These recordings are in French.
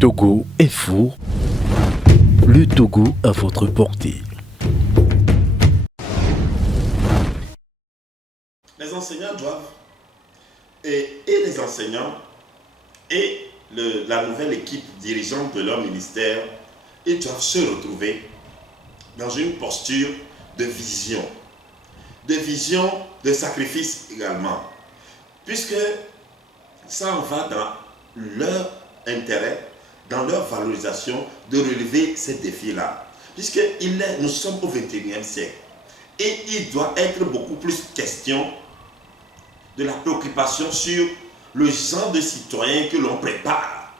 Togo Info, le Togo à votre portée. Les enseignants doivent, et les enseignants et la nouvelle équipe dirigeante de leur ministère, ils doivent se retrouver dans une posture de vision de sacrifice également, puisque ça en va dans leur intérêt, dans leur valorisation de relever ces défis-là. Puisque nous sommes au XXIe siècle et il doit être beaucoup plus question de la préoccupation sur le genre de citoyens que l'on prépare.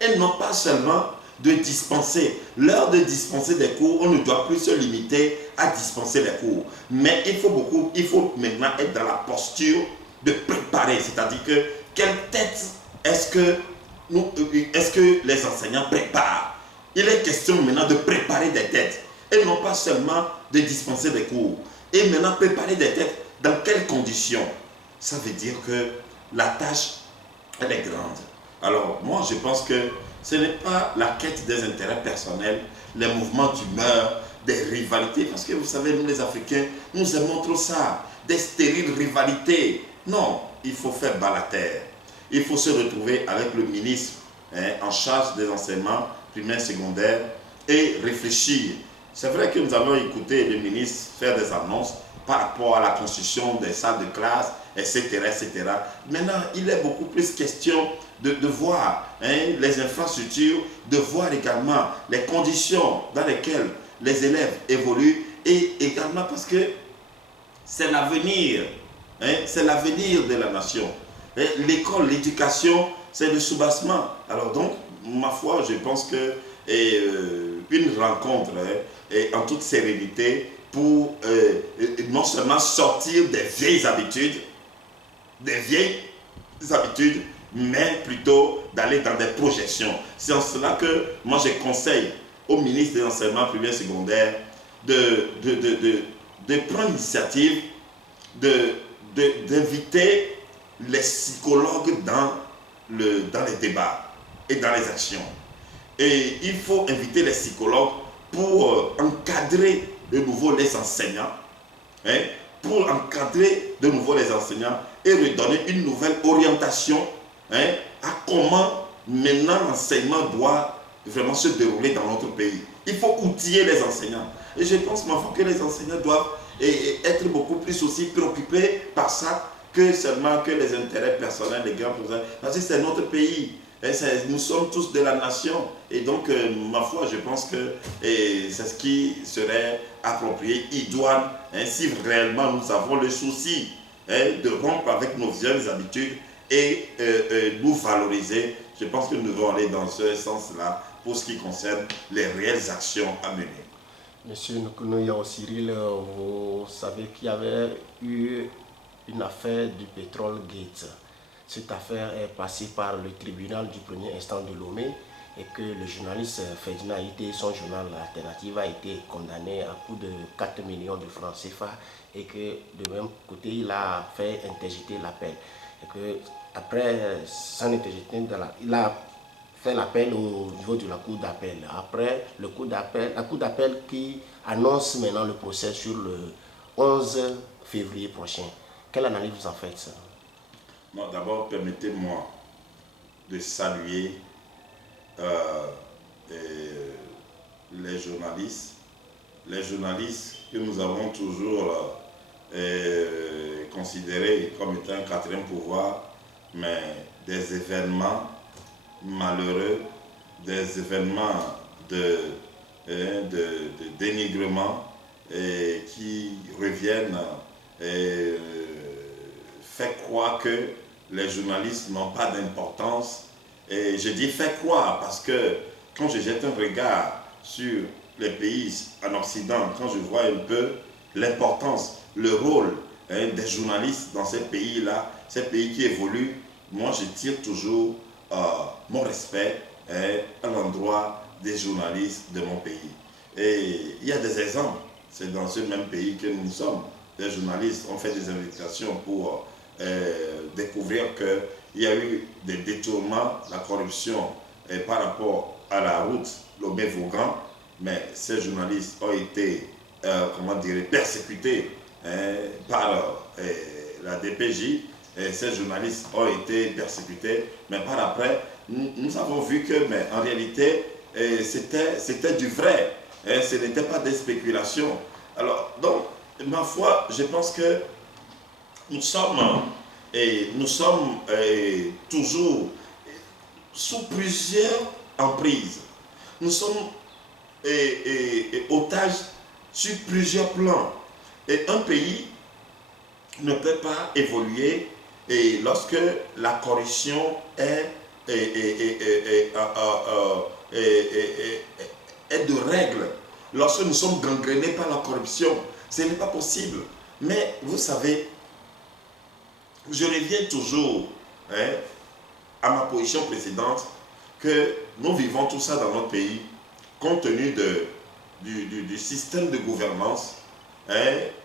Et non pas seulement de dispenser. L'heure de dispenser des cours, on ne doit plus se limiter à dispenser les cours. Mais il faut maintenant être dans la posture de préparer. C'est-à-dire que quelle tête est-ce que les enseignants préparent? Il est question maintenant de préparer des têtes et non pas seulement de dispenser des cours. Et maintenant préparer des têtes dans quelles conditions? Ça veut dire que la tâche, elle est grande. Alors moi je pense que ce n'est pas la quête des intérêts personnels, les mouvements d'humeur, des rivalités, parce que vous savez, nous les Africains, nous aimons trop ça, des stériles rivalités. Non, il faut faire bas la terre. Il faut se retrouver avec le ministre en charge des enseignements primaires, secondaires et réfléchir. C'est vrai que nous allons écouter le ministre faire des annonces par rapport à la construction des salles de classe, etc. etc. Maintenant, il est beaucoup plus question de voir les infrastructures, de voir également les conditions dans lesquelles les élèves évoluent et également parce que c'est l'avenir, c'est l'avenir de la nation. L'école, l'éducation, c'est le soubassement. Alors donc, ma foi, je pense que une rencontre en toute sérénité pour non seulement sortir des vieilles habitudes, mais plutôt d'aller dans des projections. C'est en cela que moi je conseille au ministre des enseignements primaires et secondaires de prendre l'initiative d'inviter les psychologues dans les débats et dans les actions. Et il faut inviter les psychologues pour encadrer de nouveau les enseignants, pour encadrer de nouveau les enseignants et redonner une nouvelle orientation à comment maintenant l'enseignement doit vraiment se dérouler dans notre pays. Il faut outiller les enseignants. Et je pense que les enseignants doivent être beaucoup plus aussi préoccupés par ça que seulement que les intérêts personnels des grands présidents. Parce que c'est notre pays. Nous sommes tous de la nation. Et donc, ma foi, je pense que c'est ce qui serait approprié, idoine, si réellement nous avons le souci de rompre avec nos vieilles habitudes et nous valoriser. Je pense que nous devons aller dans ce sens-là pour ce qui concerne les réelles actions à mener. Monsieur Nkunoya Cyril, vous savez qu'il y avait eu une affaire du pétrole Gate. Cette affaire est passée par le tribunal du premier instant de Lomé et que le journaliste Ferdinand Haïté, son journal Alternative, a été condamné à coût de 4 millions de francs CFA et que de même côté, il a fait interjeter l'appel. Et que après s'en interjeter, il a fait l'appel au niveau de la cour d'appel. Après la cour d'appel qui annonce maintenant le procès sur le 11 février prochain. Quelle analyse vous en faites? Non, d'abord, permettez-moi de saluer les journalistes que nous avons toujours considérés comme étant un quatrième pouvoir, mais des événements malheureux, des événements de dénigrement qui reviennent fait croire que les journalistes n'ont pas d'importance. Et je dis fait croire parce que quand je jette un regard sur les pays en Occident, quand je vois un peu l'importance, le rôle des journalistes dans ces pays-là, ces pays qui évoluent, moi je tire toujours mon respect à l'endroit des journalistes de mon pays. Et il y a des exemples, c'est dans ce même pays que nous sommes. Des journalistes ont fait des invitations pour découvrir qu'il y a eu des détournements, la corruption par rapport à la route Lomé-Vaughan, mais ces journalistes ont été, comment dire, persécutés par la DPJ. Ces journalistes ont été persécutés, mais par après, nous avons vu que, mais en réalité, c'était du vrai. Ce n'était pas des spéculations. Alors, donc, ma foi, je pense que nous sommes toujours sous plusieurs emprises. Nous sommes otages sur plusieurs plans. Et un pays ne peut pas évoluer lorsque la corruption est de règles. Lorsque nous sommes gangrénés par la corruption, ce n'est pas possible. Mais vous savez, je reviens toujours à ma position précédente que nous vivons tout ça dans notre pays compte tenu du système de gouvernance,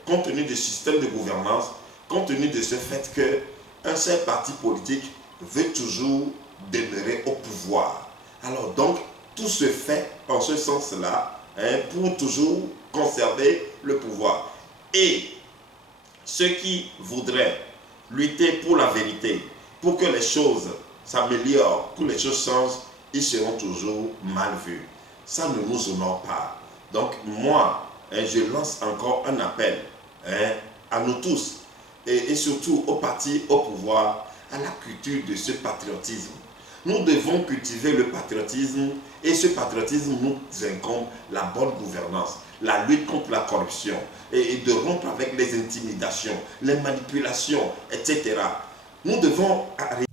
compte tenu du système de gouvernance, compte tenu de ce fait qu'un seul parti politique veut toujours demeurer au pouvoir. Alors donc, tout se fait en ce sens-là pour toujours conserver le pouvoir. Et ceux qui voudraient lutter pour la vérité, pour que les choses s'améliorent, pour que les choses changent, ils seront toujours mal vus. Ça ne nous honore pas. Donc moi, je lance encore un appel à nous tous, et surtout aux partis au pouvoir, à la culture de ce patriotisme. Nous devons cultiver le patriotisme, et ce patriotisme nous incombe la bonne gouvernance, la lutte contre la corruption, et de rompre avec les intimidations, les manipulations, etc. Nous devons arrêter